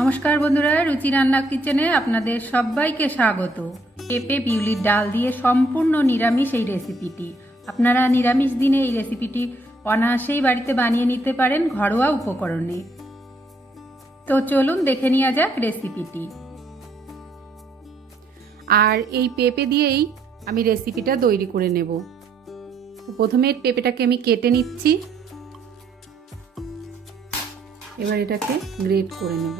নমস্কার বন্ধুরা, রুচি রান্না কিচেনে আপনাদের সবাইকে স্বাগত। পেঁপে বিউলির ডাল দিয়ে সম্পূর্ণ নিরামিষ এই রেসিপিটি। আপনারা নিরামিষ দিনে এই রেসিপিটি অনায়াসেই বাড়িতে বানিয়ে নিতে পারেন ঘরোয়া উপকরণে। তো চলুন দেখে নেওয়া যাক রেসিপিটি। আর এই পেঁপে দিয়েই আমি রেসিপিটা তৈরি করে নেব। প্রথমে পেঁপেটাকে আমি কেটে নিচ্ছি, এবার এটাকে গ্রেট করে নেব।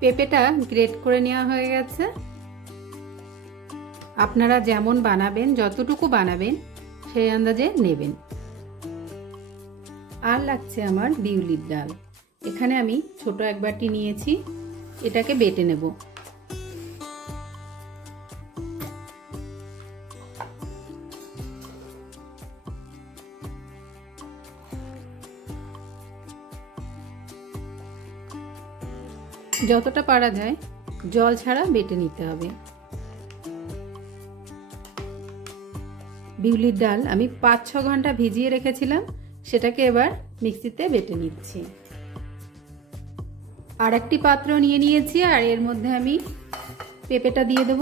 পেঁপেটা গ্রেট করে নেওয়া হয়ে গেছে। আপনারা যেমন বানাবেন, যতটুকু বানাবেন সেই আন্দাজে নেবেন। আর লাগছে আমার বিউলির ডাল। এখানে আমি ছোট এক বাটি নিয়েছি, এটাকে বেটে নেব। যতটা পারা যায় জল ছাড়া বেটে নিতে হবে। বিউলির ডাল আমি 5-6 ঘন্টা ভিজিয়ে রেখেছিলাম, সেটাকে এবার মিক্সিতে বেটে নিচ্ছি। আর একটি পাত্র নিয়ে নিয়েছি, আর এর মধ্যে আমি পেঁপেটা দিয়ে দেব।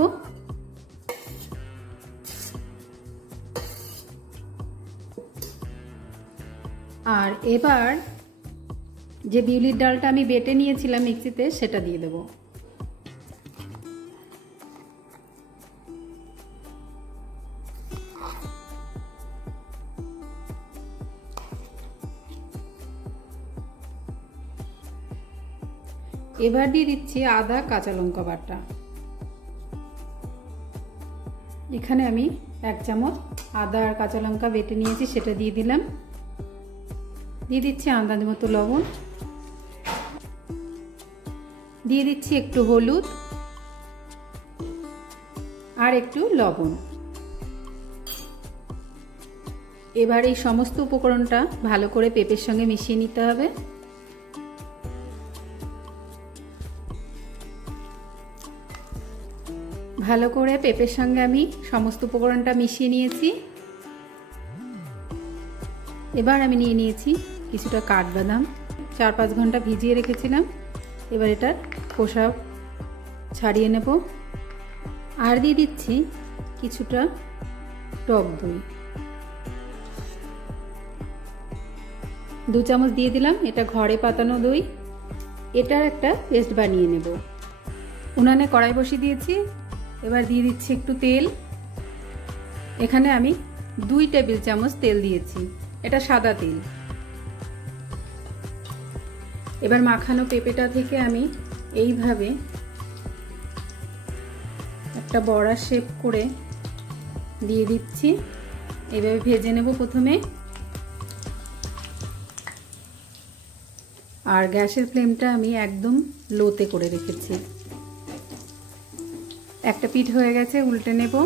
আর এবার যে বিউলির ডালটা আমি বেটে নিয়েছিলাম মিক্সিতে, সেটা দিয়ে দেব। এবার দিয়ে দিচ্ছি আদা কাঁচা লঙ্কা বাটা। এখানে আমি 1 চামচ আদা আর কাঁচা লঙ্কা বেটে নিয়েছি, সেটা দিয়ে দিলাম। দিয়ে দিচ্ছি আন্দাজ মতো লবণ, দিয়ে দিচ্ছি একটু হলুদ আর একটু লবণ। এবার এই সমস্ত উপকরণটা ভালো করে পেঁপের সঙ্গে মিশিয়ে নিতে হবে। ভালো করে পেঁপের সঙ্গে আমি সমস্ত উপকরণটা মিশিয়ে নিয়েছি। এবার আমি নিয়ে নিয়েছি কিছুটা কাঠবাদাম, 4-5 ঘন্টা ভিজিয়ে রেখেছিলাম। এবার এটার খোসা ছাড়িয়ে নেব। আর দিয়ে দিচ্ছি কিছুটা টক দই, 2 চামচ দিয়ে দিলাম। এটা ঘরে পাতানো দই। এটার একটা পেস্ট বানিয়ে নেব। উনানে কড়াই বসিয়ে দিয়েছি, এবার দিয়ে দিচ্ছি একটু তেল। এখানে আমি 2 টেবিল চামচ তেল দিয়েছি, এটা সাদা তেল। এবার মাখানো পেঁপেটা থেকে আমি এইভাবে একটা বড়া শেপ করে দিয়ে দিচ্ছি। এইভাবে ভেজে নেব প্রথমে। আর গ্যাসের ফ্লেমটা আমি একদম লোতে করে রেখেছি। একটা পিঠ হয়ে গেছে, উল্টে নেব।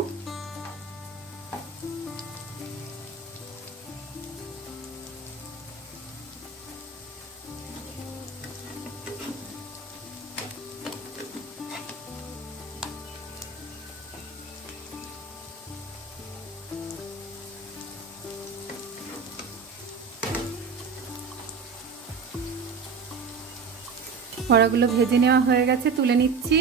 বড়াগুলো ভেজে নেওয়া হয়ে গেছে, তুলে নিচ্ছি।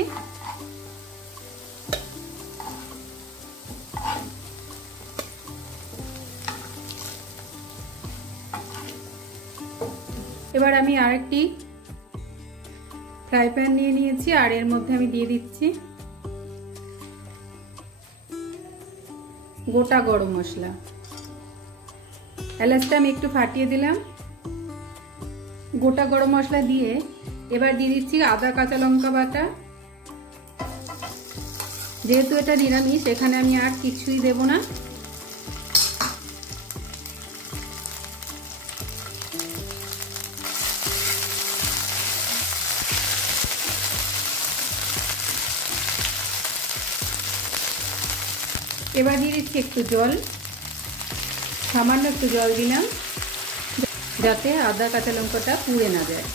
এবার আমি আরেকটি ফ্রাই প্যান নিয়ে নিয়েছি, আর এর মধ্যে আমি দিয়ে দিচ্ছি গোটা গরম মশলা। এলাচটা আমি একটু ফাটিয়ে দিলাম। গোটা গরম মশলা দিয়ে এবার দিয়ে দিচ্ছি আদা কাঁচা লঙ্কা বাটা। যেহেতু এটা নিরামিষ, এখানে আমি আর কিছুই দেব না। এবার দিয়ে দিচ্ছি একটু জল, সামান্য একটু জল দিলাম, যাতে আদা কাঁচা লঙ্কাটা পুড়ে না যায়।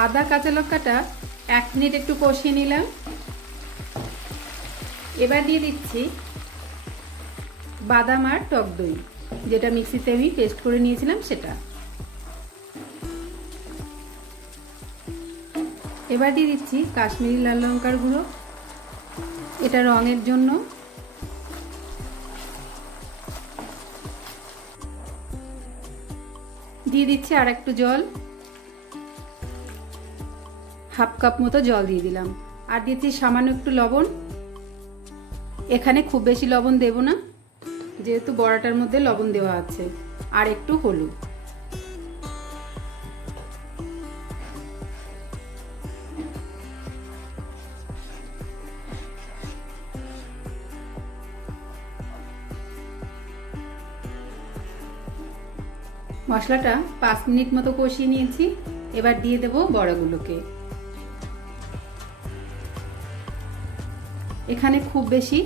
আদা কাঁচা লঙ্কাটা 1 মিনিট একটু কষিয়ে নিলাম। এবার দিয়ে দিচ্ছি বাদাম আর টক দই, যেটা মিক্সিতে আমি পেস্ট করে নিয়েছিলাম সেটা। এবার দিয়ে দিচ্ছি কাশ্মীরি লাল লঙ্কার গুঁড়ো, এটা রঙের জন্য। দিয়ে দিচ্ছি আর একটু জল, 1/2 কাপ মতো জল দিয়ে দিলাম। আর দিচ্ছি সামান্য একটু লবণ। এখানে খুব বেশি লবণ দেব না, যেহেতু বড়াটার মধ্যে লবণ দেওয়া আছে। আর একটু হলুদ। মশলাটা 5 মিনিট মতো কষিয়ে নিয়েছি। এবার দিয়ে দেব বড়াগুলোকে। এখানে খুব বেশি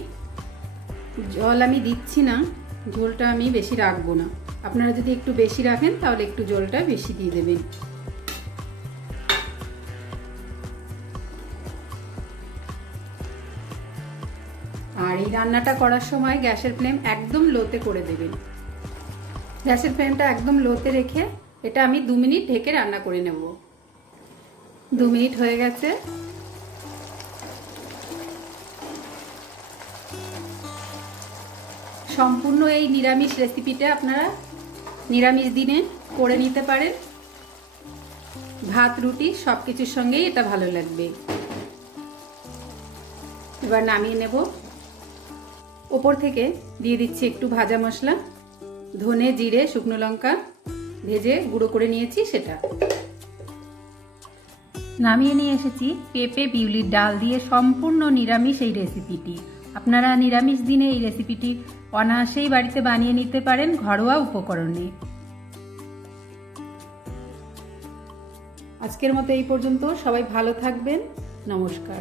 জল আমি দিচ্ছি না, ঝোলটা আমি বেশি রাখবো না। আপনারা যদি একটু বেশি রাখেন তাহলে একটু জলটা বেশি দিয়ে দেবেন। আর এই রান্নাটা করার সময় গ্যাসের ফ্লেম একদম লোতে করে দেবেন। গ্যাসের ফ্লেমটা একদম লোতে রেখে এটা আমি 2 মিনিট ঢেকে রান্না করে নেব। 2 মিনিট হয়ে গেছে। সম্পূর্ণ এই নিরামিষ রেসিপিটা আপনারা নিরামিষ দিনে করে নিতে পারেন। ভাত রুটি সবকিছুর সঙ্গেই এটা ভালো লাগবে। এবার নামিয়ে নেব। ওপর থেকে দিয়ে দিচ্ছি একটু ভাজা মশলা, ধনে জিরে শুকনো লঙ্কা ভেজে গুঁড়ো করে নিয়েছি সেটা। নামিয়ে নিয়ে এসেছি পেঁপে বিউলির ডাল দিয়ে সম্পূর্ণ নিরামিষ এই রেসিপিটি। আপনারা নিরামিষ দিনে এই রেসিপিটি অনায়াসেই বাড়িতে বানিয়ে নিতে পারেন ঘরোয়া উপকরণে। আজকের মতো এই পর্যন্ত। সবাই ভালো থাকবেন। নমস্কার।